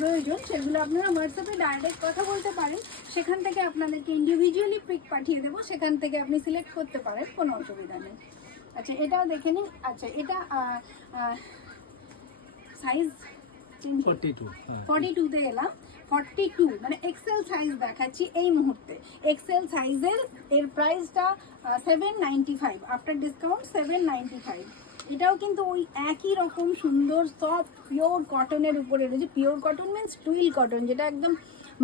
প্রয়োজন সেগুলো আপনারা হোয়াটসঅ্যাপে ডাইরেক্ট কথা বলতে পারেন, সেখান থেকে আপনাদেরকে ইন্ডিভিজুয়ালি পিক পাঠিয়ে দেবো, সেখান থেকে আপনি সিলেক্ট করতে পারেন, কোনো অসুবিধা নেই। আচ্ছা এটাও দেখে নিন। আচ্ছা এটা সাইজ 42তে এলাম। 42 মানে এক্সেল সাইজ দেখাচ্ছি এই মুহূর্তে। এক্সেল সাইজের এর প্রাইসটা 795, আফটার ডিসকাউন্ট 795। এটাও কিন্তু ওই একই রকম সুন্দর সফট পিওর কটনের উপরে রয়েছে। Pure cotton means twill cotton, যেটা একদম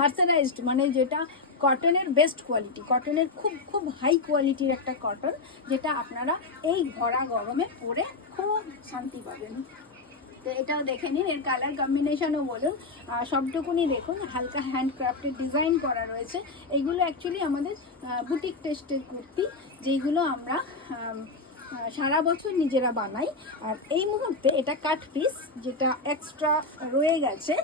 মার্সারাইজড, মানে যেটা কটনের বেস্ট কোয়ালিটি, কটনের খুব খুব হাই কোয়ালিটির একটা কটন, যেটা আপনারা এই ভরা গরমে পরে খুব শান্তি পাবেন। তো এটাও দেখে নিন, এর কালার কম্বিনেশনও বলুন, সবটুকুনি দেখুন, হালকা হ্যান্ডক্রাফটেড ডিজাইন করা রয়েছে। এইগুলো অ্যাকচুয়ালি আমাদের বুটিক টেস্টের কুর্তি, যেইগুলো আমরা সারা বছর নিজেরা বানাই। আর এই মুহূর্তে এটা কাট পিস, যেটা এক্সট্রা রয়ে গেছে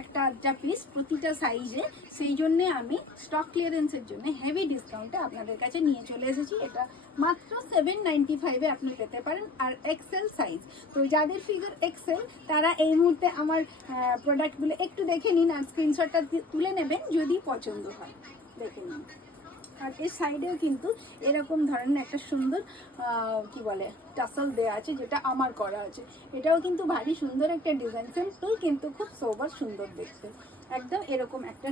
একটা পিস প্রতিটা সাইজে, সেই জন্যে আমি স্টক ক্লিয়ারেন্সের জন্য হেভি ডিসকাউন্টে আপনাদের কাছে নিয়ে চলে এসেছি। এটা মাত্র 795-এ আপনি পেতে পারেন, আর এক্সেল সাইজ। তো যাদের ফিগার এক্সেল তারা এই মুহূর্তে আমার প্রোডাক্টগুলো একটু দেখে নিন আর স্ক্রিনশটটা তুলে নেবেন যদি পছন্দ হয়, দেখে নিন। আর এর সাইডেও কিন্তু এরকম ধরনের একটা সুন্দর কি বলে টাসল দেওয়া আছে, যেটা আমার করা আছে। এটাও কিন্তু ভারী সুন্দর একটা ডিজাইন, সিম্পল কিন্তু খুব সোবার সুন্দর দেখতে, একদম এরকম একটা